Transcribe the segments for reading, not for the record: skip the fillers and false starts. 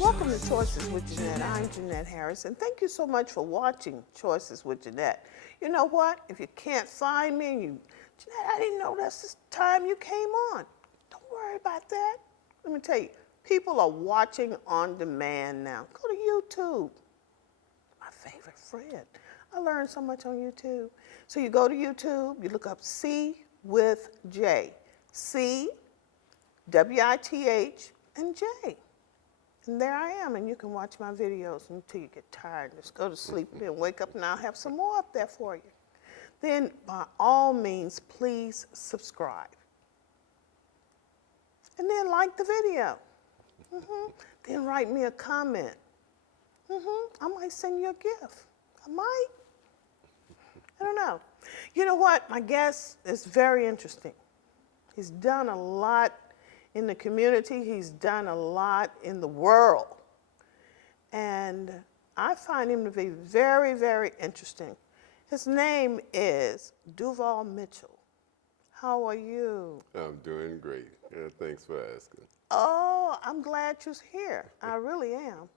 Welcome to Choices with Jeanette. I'm Jeanette Harris, and thank you so much for watching Choices with Jeanette. You know what? If you can't find me, Jeanette, I didn't know that's the time you came on. Don't worry about that. Let me tell you, people are watching on demand now. Go to YouTube. My favorite friend. I learned so much on YouTube. So you go to YouTube, you look up C with J. C, W-I-T-H, and J. And there I am, and you can watch my videos until you get tired. Just go to sleep and wake up, and I'll have some more up there for you. Then, by all means, please subscribe. And then like the video. Then write me a comment. I might send you a gift. I might. I don't know. You know what? My guest is very interesting. He's done a lot in the community. He's done a lot in the world. And I find him to be very, very interesting. His name is Duval Mitchell. How are you? I'm doing great. Yeah, thanks for asking. Oh, I'm glad you're here. I really am.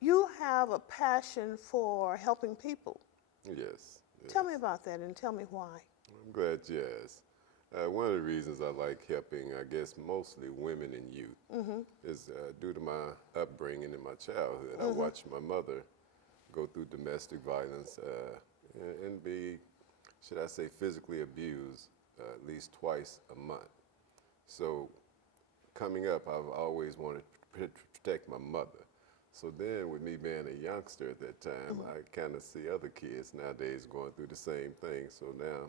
You have a passion for helping people. Yes. Tell me about that and tell me why. I'm glad you asked. One of the reasons I like helping, I guess, mostly women and youth is due to my upbringing in my childhood. I watched my mother go through domestic violence and be, should I say, physically abused at least twice a month. So coming up, I've always wanted to protect my mother. So then with me being a youngster at that time, I kind of see other kids nowadays going through the same thing. So now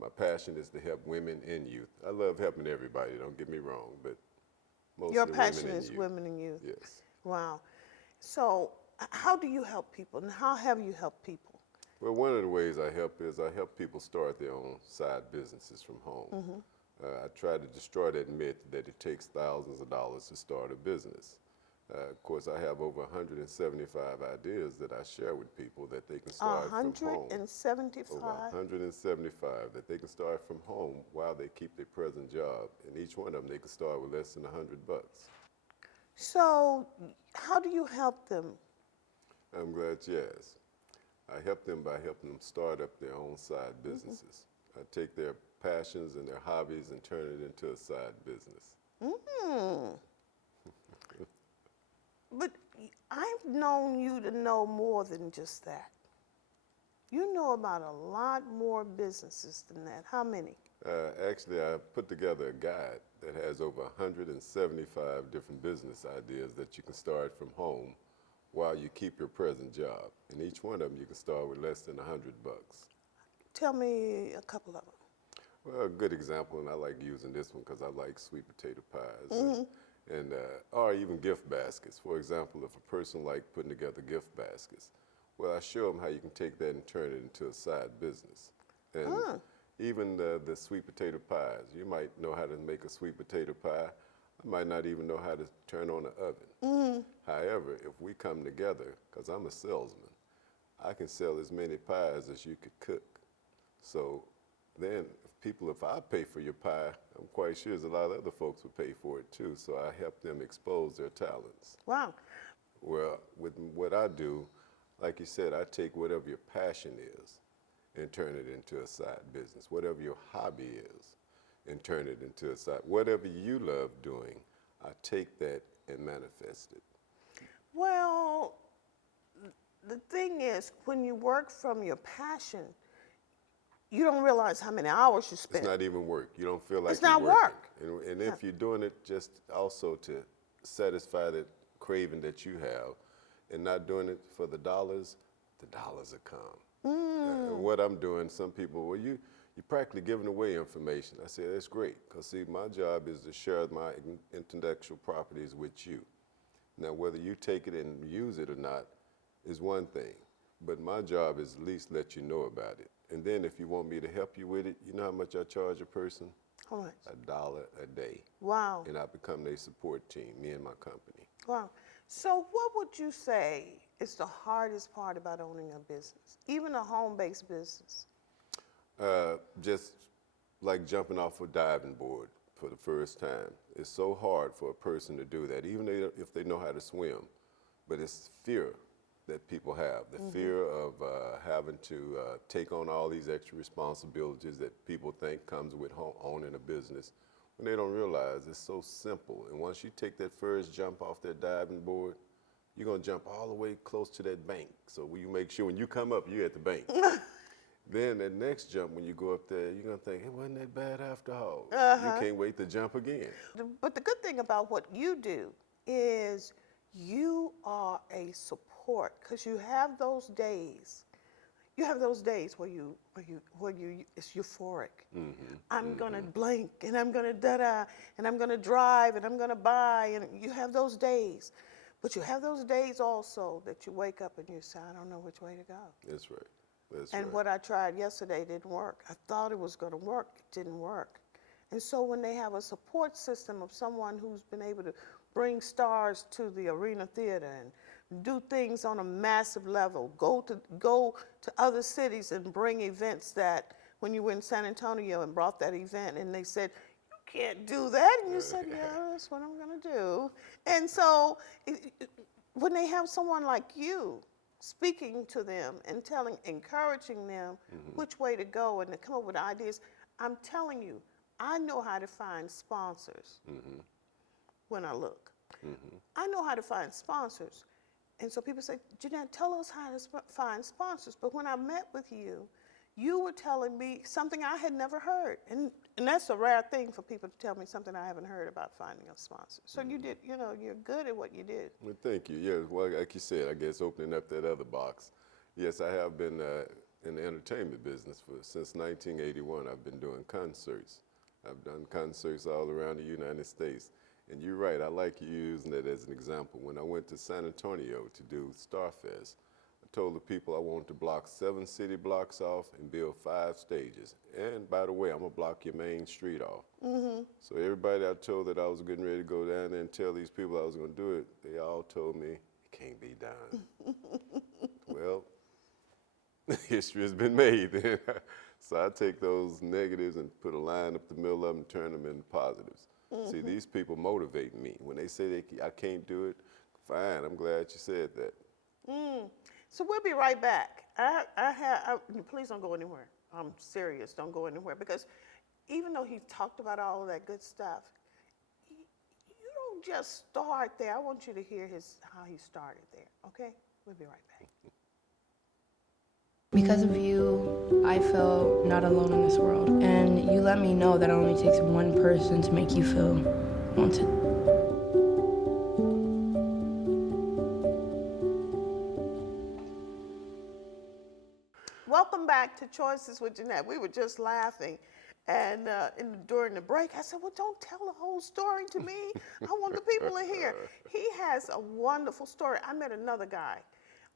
my passion is to help women and youth. I love helping everybody, don't get me wrong, but mostly Your passion women and is youth. women and youth. Yes. Wow. So how do you help people and how have you helped people? Well, one of the ways I help is I help people start their own side businesses from home. I try to destroy that myth that it takes thousands of dollars to start a business. Of course, I have over 175 ideas that I share with people that they can start from home. 175? Over 175 that they can start from home while they keep their present job. And each one of them, they can start with less than $100. So how do you help them? I'm glad you asked. I help them by helping them start up their own side businesses. I take their passions and their hobbies and turn it into a side business. But I've known you to know more than just that. You know about a lot more businesses than that. How many? Actually, I put together a guide that has over 175 different business ideas that you can start from home while you keep your present job. And each one of them you can start with less than $100. Tell me a couple of them. Well, a good example, and I like using this one because I like sweet potato pies. Or even gift baskets. For example, if a person likes putting together gift baskets, well, I show them how you can take that and turn it into a side business. And even the sweet potato pies, you might know how to make a sweet potato pie. I might not even know how to turn on the oven. However, if we come together, because I'm a salesman, I can sell as many pies as you could cook. So then if I pay for your pie, I'm quite sure there's a lot of other folks would pay for it too. So I help them expose their talents. Wow. Well, with what I do, like you said, I take whatever your passion is and turn it into a side business. Whatever your hobby is and turn it into a side. Whatever you love doing, I take that and manifest it. Well, the thing is, when you work from your passion, you don't realize how many hours you spend. It's not even work. You don't feel like It's you're not working. work. And if you're doing it just also to satisfy that craving that you have and not doing it for the dollars will come. And what I'm doing, some people, well, you're practically giving away information. I say, that's great, because see, my job is to share my intellectual properties with you. Now, whether you take it and use it or not is one thing, but my job is at least let you know about it. And then if you want me to help you with it, you know how much I charge a person? How much? $1 a day. Wow. And I become their support team, me and my company. Wow. So what would you say is the hardest part about owning a business, even a home-based business? Just like jumping off a diving board. for the first time. It's so hard for a person to do that, even if they know how to swim. But it's fear that people have, the fear of having to take on all these extra responsibilities that people think comes with owning a business, when they don't realize it's so simple. And once you take that first jump off that diving board, you're going to jump all the way close to that bank. So you make sure when you come up, you're at the bank. Then that next jump, when you go up there, you're going to think, it wasn't that bad after all. You can't wait to jump again. But the good thing about what you do is you are a support, because you have those days. You have those days where it's euphoric. I'm gonna blink, and I'm gonna da-da, and I'm gonna drive, and I'm gonna buy, and you have those days. But you have those days also that you wake up and you say, I don't know which way to go. That's right. That's And right. what I tried yesterday didn't work. I thought it was gonna work, it didn't work. And so when they have a support system of someone who's been able to bring stars to the arena theater and do things on a massive level, go to other cities and bring events that, when you were in San Antonio and brought that event and they said, you can't do that, and you said, yeah, that's what I'm gonna do. And so when they have someone like you speaking to them and encouraging them which way to go and to come up with ideas, I'm telling you, I know how to find sponsors when I look. I know how to find sponsors. And so people say, Jeanette, tell us how to find sponsors. But when I met with you, you were telling me something I had never heard. And that's a rare thing for people to tell me something I haven't heard about finding a sponsor. So you did, you're good at what you did. Well, thank you. Yeah, well, like you said, I guess opening up that other box. Yes, I have been in the entertainment business since 1981. I've been doing concerts. I've done concerts all around the United States. And you're right, I like you using that as an example. When I went to San Antonio to do Starfest, I told the people I wanted to block 7 city blocks off and build 5 stages. And by the way, I'm gonna block your main street off. So everybody I told that I was getting ready to go down there and tell these people I was gonna do it, they all told me, it can't be done. Well, history has been made. So I take those negatives and put a line up the middle of them and turn them into positives. See, these people motivate me. When they say I can't do it, fine, I'm glad you said that. So we'll be right back. Please don't go anywhere. I'm serious, don't go anywhere. Because even though he talked about all of that good stuff, you don't just start there. I want you to hear how he started there, okay? We'll be right back. Because of you, I feel not alone in this world. And you let me know that it only takes one person to make you feel wanted. Welcome back to Choices with Jeanette. We were just laughing. And during the break, I said, well, don't tell the whole story to me. I want the people to hear. He has a wonderful story. I met another guy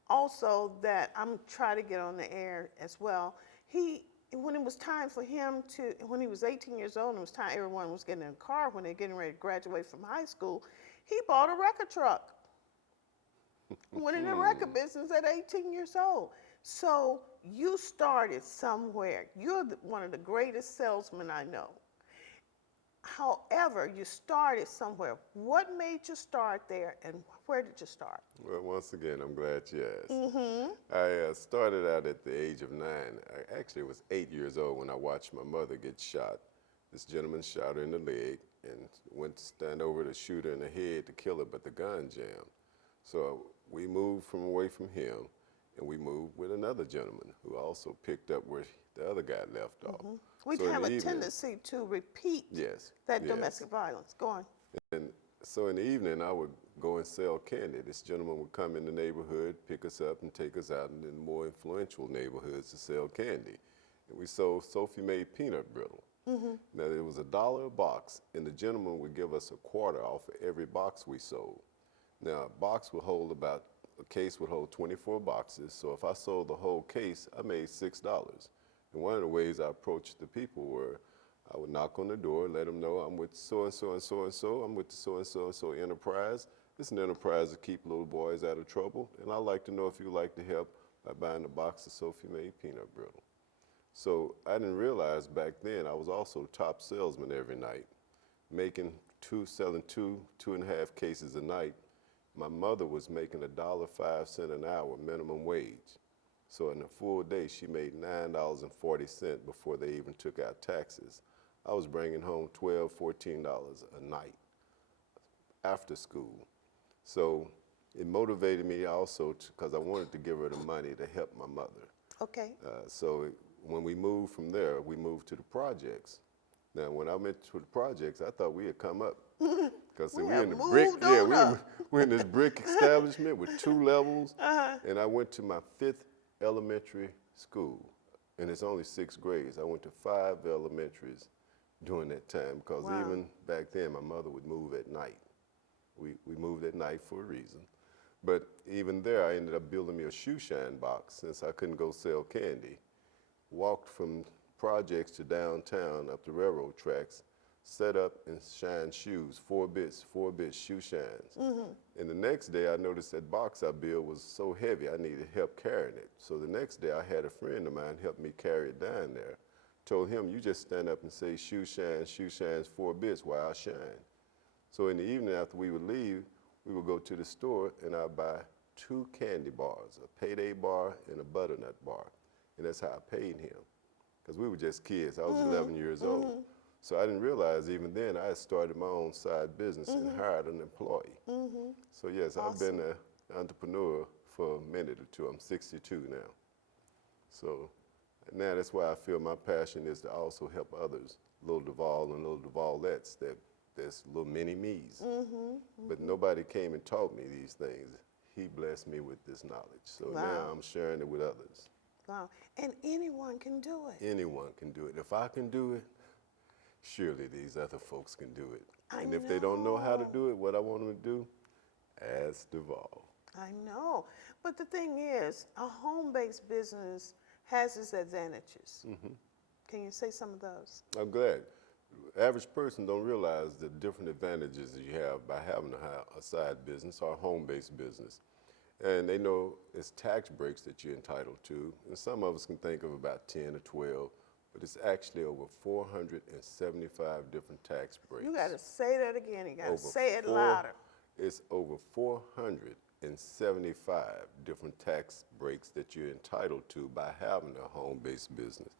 also that I'm trying to get on the air as well. When it was time for him when he was 18 years old, and it was time everyone was getting in a car when they're getting ready to graduate from high school, he bought a record truck. Went in the record business at 18 years old. So you started somewhere. You're one of the greatest salesmen I know. However, you started somewhere. What made you start there, and where did you start? Well, once again, I'm glad you asked. I started out at the age of 9. I actually was 8 years old when I watched my mother get shot. This gentleman shot her in the leg and went to stand over to shoot her in the head to kill her, but the gun jammed. So we moved away from him, and we moved with another gentleman who also picked up where the other guy left off. We So in have the a evening- tendency to repeat Yes, that yes. domestic violence. Go on. And so in the evening, I would go and sell candy. This gentleman would come in the neighborhood, pick us up, and take us out in the more influential neighborhoods to sell candy. And we sold Sophie-made peanut brittle. Now, it was $1 a box, and the gentleman would give us a quarter off of every box we sold. Now, a case would hold 24 boxes, so if I sold the whole case, I made $6. And one of the ways I approached the people were, I would knock on the door, let them know I'm with so-and-so and so-and-so, I'm with the so-and-so and so enterprise. It's an enterprise to keep little boys out of trouble, and I'd like to know if you'd like to help by buying a box of Sophie-made peanut brittle. So I didn't realize back then I was also top salesman every night. selling 2.5 cases a night. My mother was making $1.05 an hour minimum wage. So in a full day, she made $9.40 before they even took out taxes. I was bringing home $12, $14 a night after school. So it motivated me also because I wanted to give her the money to help my mother. Okay. When we moved from there, we moved to the projects. Now, when I went to the projects, I thought we had come up. Because We we're have in the brick, moved on up. we're in this brick establishment with 2 levels. And I went to my 5th elementary school, and it's only 6 grades. I went to 5 elementaries during that time because Wow. even back then, my mother would move at night. We moved at night for a reason. But even there, I ended up building me a shoe shine box since I couldn't go sell candy. Walked from projects to downtown up the railroad tracks, set up and shine shoes, 4 bits shoe shines. And the next day I noticed that box I built was so heavy I needed help carrying it. So the next day I had a friend of mine help me carry it down there. Told him, you just stand up and say shoe shines 4 bits while I shine. So in the evening after we would leave, we would go to the store and I'd buy 2 candy bars, a payday bar and a butternut bar. And that's how I paid him. Because we were just kids. I was 11 years old. So I didn't realize even then I had started my own side business and hired an employee. So yes, Awesome. I've been an entrepreneur for a minute or two. I'm 62 now. So now that's why I feel my passion is to also help others, little Duval and little Duvalettes, that's little mini me's. But nobody came and taught me these things. He blessed me with this knowledge. So Wow. now I'm sharing it with others. Wow. And anyone can do it. Anyone can do it. If I can do it, surely these other folks can do it. I And if they don't know how to know. do it, what I want them to do, ask Duval. I know. But the thing is, a home-based business has its advantages. Can you say some of those? I'm glad. Average person don't realize the different advantages that you have by having a side business or a home-based business. And they know it's tax breaks that you're entitled to. And some of us can think of about 10 or 12, but it's actually over 475 different tax breaks. You got to say that again. You got to Over say it four- louder. It's over 475 different tax breaks that you're entitled to by having a home-based business.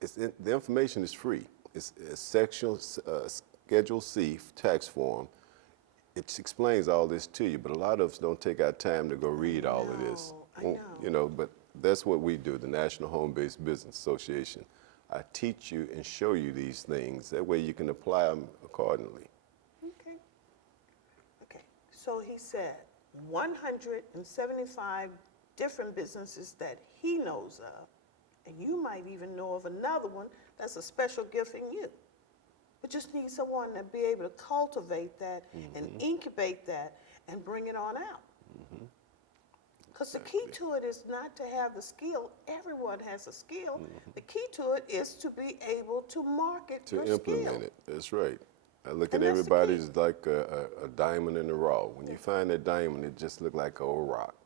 The information is free. It's a Schedule C tax form. It explains all this to you, but a lot of us don't take our time to go read all of this. I know. You know, but that's what we do, the National Home-Based Business Association. I teach you and show you these things. That way you can apply them accordingly. Okay. Okay. So he said 175 different businesses that he knows of, and you might even know of another one that's a special gift in you. But just need someone to be able to cultivate that and incubate that and bring it on out. Because the key to it is not to have the skill. Everyone has a skill. The key to it is to be able to market To your implement skill. it, that's right. I look And at that's the everybody key. as like a diamond in the raw. When you find that diamond, it just look like an old rock.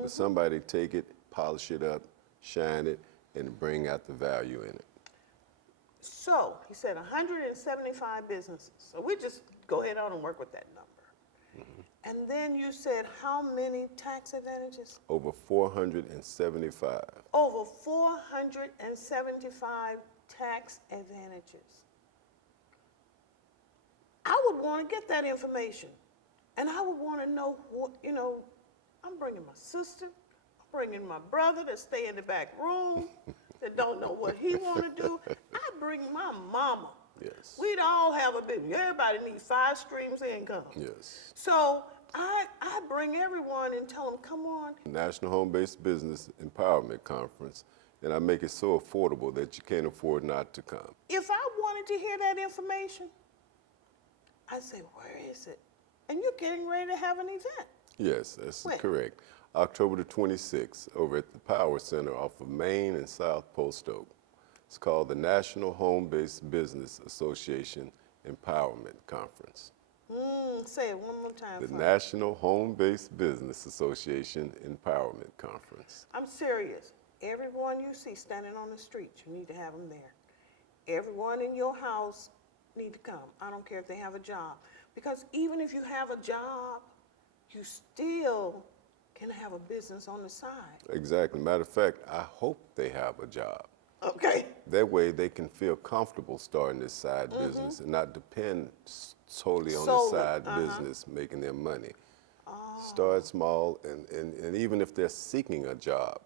But somebody take it, polish it up, shine it, and bring out the value in it. So he said 175 businesses. So we just go ahead on and work with that number. And then you said how many tax advantages? Over 475. Over 475 tax advantages. I would want to get that information. And I would want to know what, I'm bringing my sister, I'm bringing my brother that stay in the back room, that don't know what he want to do. I bring my mama. Yes. We'd all have a business. Everybody needs 5 streams of income. Yes. So I bring everyone and tell them, come on. National Home-Based Business Empowerment Conference, and I make it so affordable that you can't afford not to come. If I wanted to hear that information, I'd say, where is it? And you're getting ready to have an event. Yes, that's When? correct. October the 26th, over at the Power Center off of Main and South Post Oak. It's called the National Home-Based Business Association Empowerment Conference. Say it one more time. The for me. National Home-Based Business Association Empowerment Conference. I'm serious. Everyone you see standing on the street, you need to have them there. Everyone in your house, need to come. I don't care if they have a job. Because even if you have a job, you still can have a business on the side. Exactly. Matter of fact, I hope they have a job. Okay? That way they can feel comfortable starting this side business and not depend solely on the Solely, side business making their money. Start small, and even if they're seeking a job,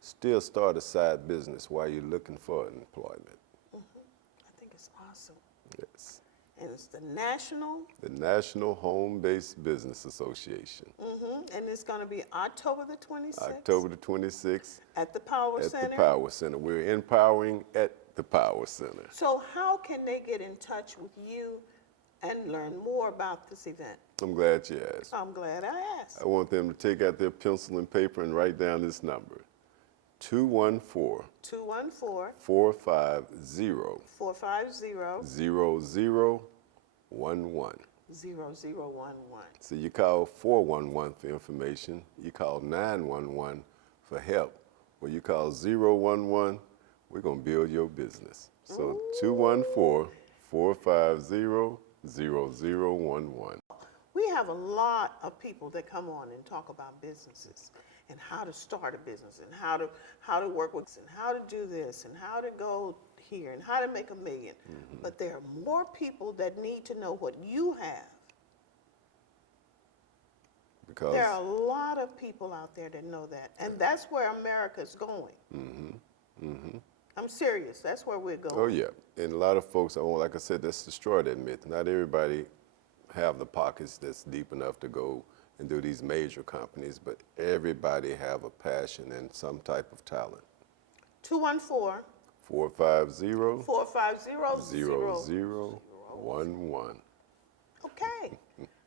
still start a side business while you're looking for employment. I think it's awesome. Yes. And it's the National, The National Home-Based Business Association. and it's going to be October the 26th. October the 26th At the Power at Center. the Power Center. We're empowering at the Power Center. So how can they get in touch with you and learn more about this event? I'm glad you asked. I'm glad I asked. I want them to take out their pencil and paper and write down this number. 214 214 450 450 0011. 0011. So you call 411 for information, you call 911 for help, or you call 011, we're going to build your business. So 214 450 0011. We have a lot of people that come on and talk about businesses and how to start a business and how to work with and how to do this and how to go here and how to make $1 million. But there are more people that need to know what you have. Because There are a lot of people out there that know that, and that's where America's going. I'm serious. That's where we're going. oh yeah, and a lot of folks, like I said, let's destroy that myth. Not everybody have the pockets that's deep enough to go and do these major companies, but everybody have a passion and some type of talent. 214 450 450 0011. Okay.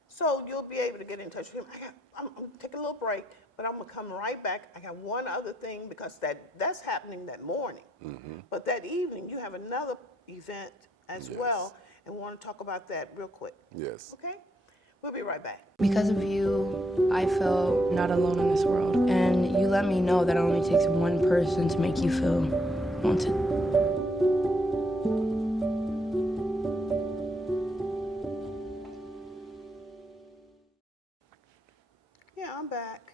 So you'll be able to get in touch with him. I'm taking a little break, but I'm going to come right back. I got one other thing because that's happening that morning. But that evening, you have another event as Yes. well, and want to talk about that real quick. Yes. Okay? We'll be right back. Because of you, I feel not alone in this world. And you let me know that it only takes one person to make you feel wanted. Yeah, I'm back.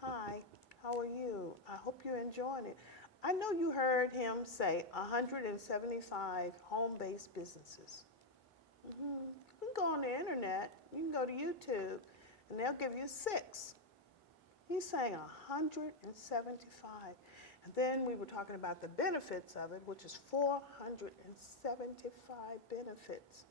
Hi, how are you? I hope you're enjoying it. I know you heard him say 175 home-based businesses. You can go on the internet, you can go to YouTube, and they'll give you 6. He's saying 175. And then we were talking about the benefits of it, which is 475 benefits.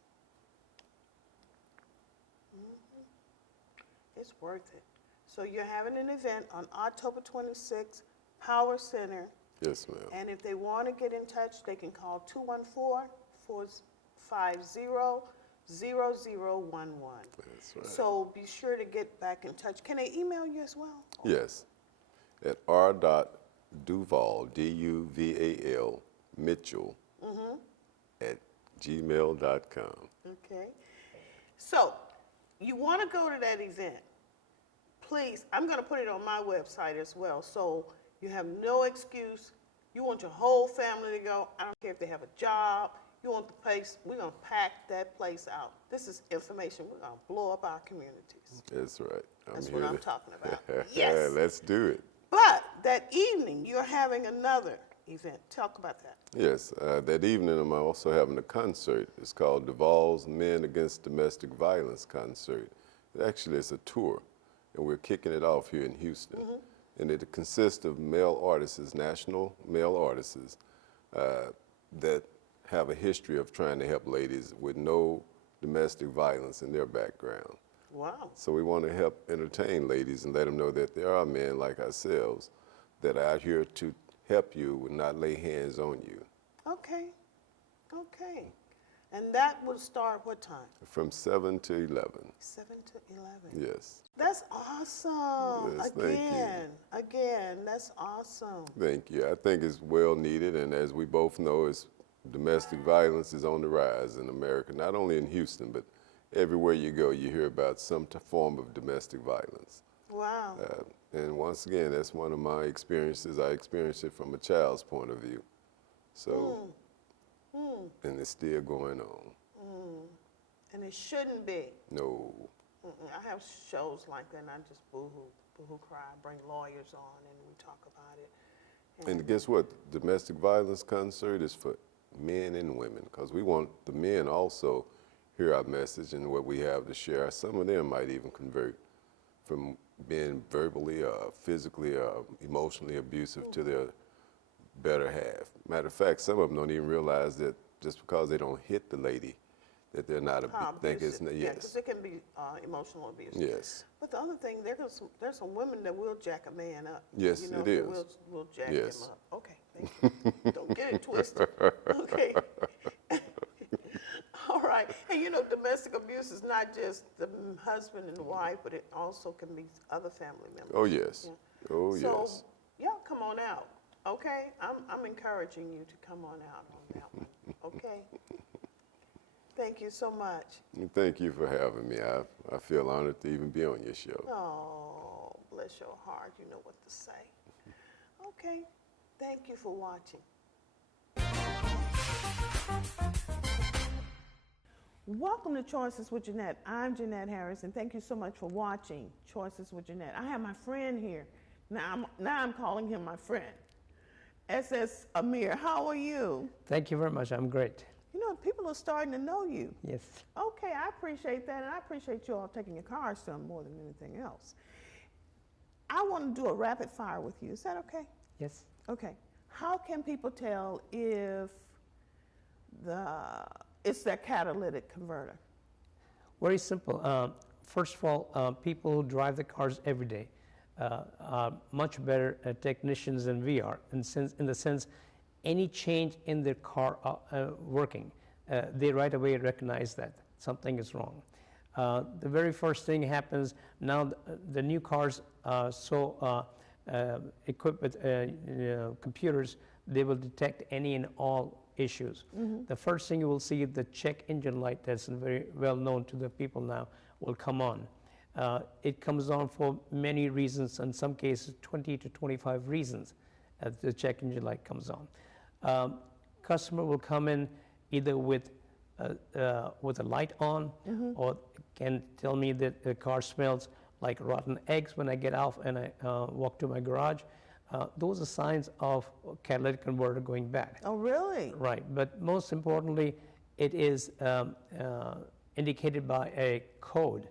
It's worth it. So you're having an event on October 26th, Power Center. Yes, ma'am. And if they want to get in touch, they can call 214-450-0011. That's right. So be sure to get back in touch. Can they email you as well? Yes. At r.duval, D-U-V-A-L, Mitchell, at gmail.com. Okay. So you want to go to that event. Please, I'm going to put it on my website as well. So you have no excuse. You want your whole family to go. I don't care if they have a job. You want the place. We're going to pack that place out. This is information. We're going to blow up our communities. That's right. That's what I'm talking about. Yes. Yes. Let's do it. But that evening, you're having another event. Talk about that. Yes, that evening I'm also having a concert. It's called Duval's Men Against Domestic Violence Concert. Actually, it's a tour, and we're kicking it off here in Houston. And it consists of male artists, national male artists, that have a history of trying to help ladies with no domestic violence in their background. Wow. So we want to help entertain ladies and let them know that there are men like ourselves that are out here to help you and not lay hands on you. Okay. Okay. And that will start what time? From 7 to 11. 7 to 11. Yes. That's awesome. Yes, thank you. Again, that's awesome. Thank you. I think it's well needed, and as we both know, domestic violence is on the rise in America, not only in Houston, but everywhere you go, you hear about some form of domestic violence. Wow. And once again, that's one of my experiences. I experienced it from a child's point of view. So and it's still going on. And it shouldn't be. No. I have shows like that, and I just boo-hoo cry, bring lawyers on, and we talk about it. And guess what? Domestic violence concert is for men and women, because we want the men also hear our message and what we have to share. Some of them might even convert from being verbally, physically, emotionally abusive to their better half. Matter of fact, some of them don't even realize that just because they don't hit the lady, that they're not think it's Yeah, yes, because it can be emotional abuse. yes, But the other thing, there's some women that will jack a man up. Yes, you know, it is. Will jack Yes. him up. Okay, thank you. Don't get it twisted. Okay. All right. And you know, domestic abuse is not just the husband and the wife, but it also can be other family members. oh yes, Yeah. oh So, yes. y'all come on out, okay? I'm encouraging you to come on out on that one, okay? Thank you so much. And thank you for having me. I feel honored to even be on your show. Oh, bless your heart. You know what to say. Okay. Thank you for watching. Welcome to Choices with Jeanette. I'm Jeanette Harris, and thank you so much for watching Choices with Jeanette. I have my friend here. Now I'm calling him my friend. SS Amir, how are you? Thank you very much. I'm great. You know, people are starting to know you. Yes. Okay, I appreciate that, and I appreciate you all taking your cars to them more than anything else. I want to do a rapid fire with you. Is that okay? Yes. Okay. How can people tell if it's their catalytic converter? Very simple. First of all, people who drive the cars every day are much better technicians than we are, in the sense any change in their car working, they right away recognize that something is wrong. The very first thing happens now, the new cars are so equipped with computers, they will detect any and all issues. The first thing you will see, the check engine light, that's very well known to the people now, will come on. It comes on for many reasons, in some cases 20 to 25 reasons the check engine light comes on. Customer will come in either with a light on, or can tell me that the car smells like rotten eggs when I get out and I walk to my garage. Those are signs of catalytic converter going bad. Oh, really? Right, but most importantly, it is indicated by a code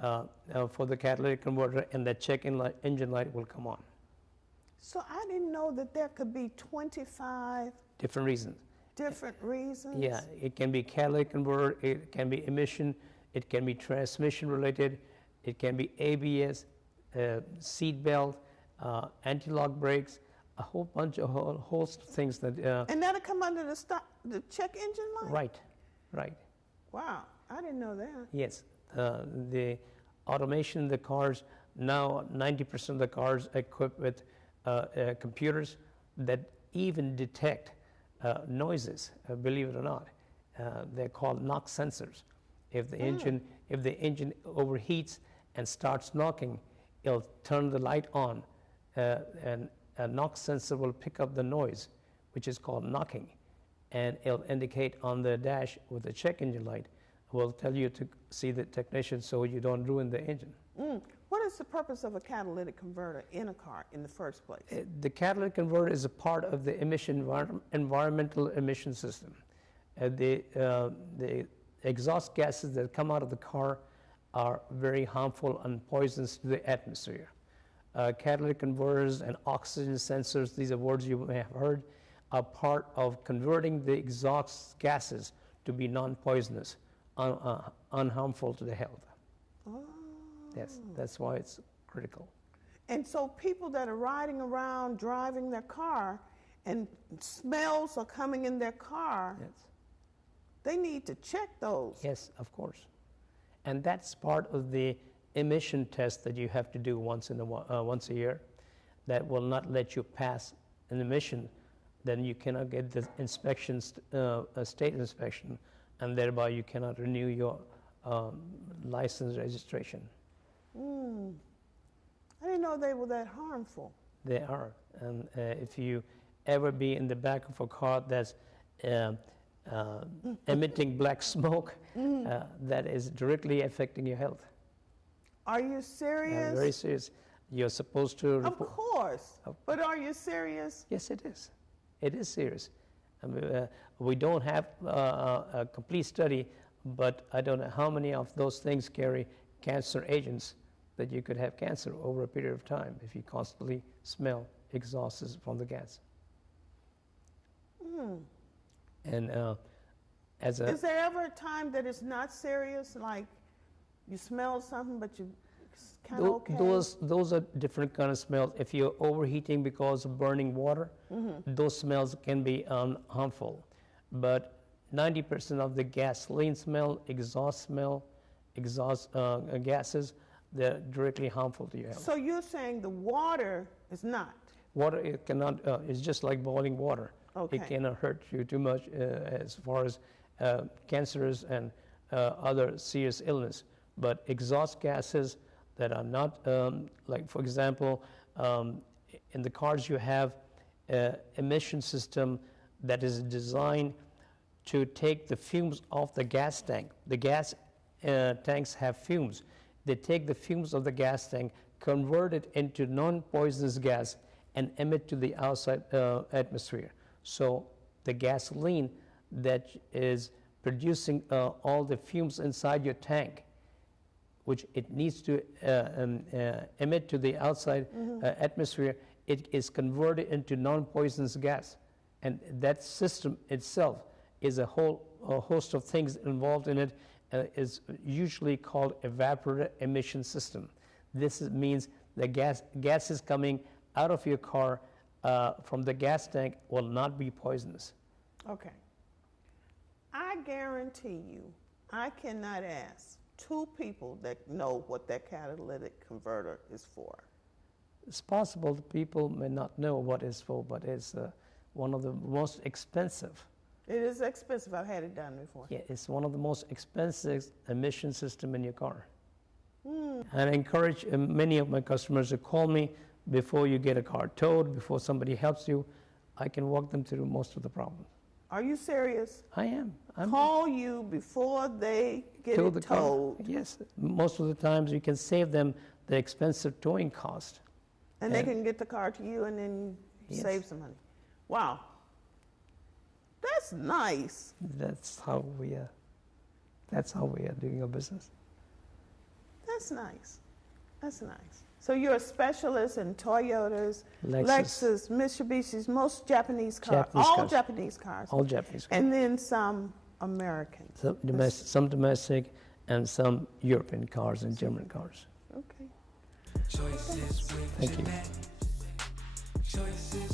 for the catalytic converter, and that check engine light will come on. So I didn't know that there could be 25 Different reasons. different reasons. Yeah, it can be catalytic converter, it can be emission, it can be transmission related, it can be ABS, seat belt, anti-lock brakes, a whole bunch of host of things that. And that'll come under the check engine light? Right, right. Wow, I didn't know that. Yes, the automation in the cars, now 90% of the cars are equipped with computers that even detect noises, believe it or not. They're called knock sensors. If the engine overheats and starts knocking, it'll turn the light on, and a knock sensor will pick up the noise, which is called knocking, and it'll indicate on the dash with the check engine light. Will tell you to see the technician so you don't ruin the engine. What is the purpose of a catalytic converter in a car in the first place? The catalytic converter is a part of the environmental emission system. The exhaust gases that come out of the car are very harmful and poisonous to the atmosphere. Catalytic converters and oxygen sensors, these are words you may have heard, are part of converting the exhaust gases to be non-poisonous, unharmful to the health. Oh. Yes, that's why it's critical. And so people that are riding around driving their car and smells are coming in their car, Yes. they need to check those. Yes, of course. And that's part of the emission test that you have to do once a year. That will not let you pass an emission. Then you cannot get the inspections, a state inspection, and thereby you cannot renew your license registration. I didn't know they were that harmful. They are. And if you ever be in the back of a car that's emitting black smoke that is directly affecting your health. Are you serious? Very serious. You're supposed to Of report. course. But are you serious? Yes, it is. It is serious. I mean, we don't have a complete study, but I don't know how many of those things carry cancer agents that you could have cancer over a period of time if you constantly smell exhausts from the gas. And as a Is there ever a time that it's not serious, like you smell something but you kind of okay? Those are different kind of smells. If you're overheating because of burning water, those smells can be harmful. But 90% of the gasoline smell, exhaust gases, they're directly harmful to your health. So you're saying the water is not? Water, it cannot, it's just like boiling water. Okay. It cannot hurt you too much as far as cancers and other serious illness. But exhaust gases that are not, like for example, in the cars you have emission system that is designed to take the fumes off the gas tank. The gas tanks have fumes. They take the fumes of the gas tank, convert it into non-poisonous gas, and emit to the outside atmosphere. So the gasoline that is producing all the fumes inside your tank, which it needs to emit to the outside atmosphere, it is converted into non-poisonous gas. And that system itself is a host of things involved in it, is usually called evaporator emission system. This means the gas is coming out of your car from the gas tank will not be poisonous. Okay. I guarantee you, I cannot ask two people that know what that catalytic converter is for. It's possible that people may not know what it's for, but it's one of the most expensive. It is expensive. I've had it done before. Yeah, it's one of the most expensive emission system in your car. And I encourage many of my customers to call me before you get a car towed, before somebody helps you. I can walk them through most of the problem. Are you serious? I am. Call you before they get Tow it the car. towed. Yes. Most of the times you can save them the expensive towing cost. And they can get the car to you and then Yes. save some money. Wow. That's nice. That's how we are doing our business. That's nice. That's nice. So you're a specialist in Toyotas, Lexus. Mitsubishis, most Japanese cars, Japanese all cars. Japanese cars, All Japanese cars. and then some American. Some domestic and some European cars and German cars. Okay. Choices with Thank you. Jeanette. Choices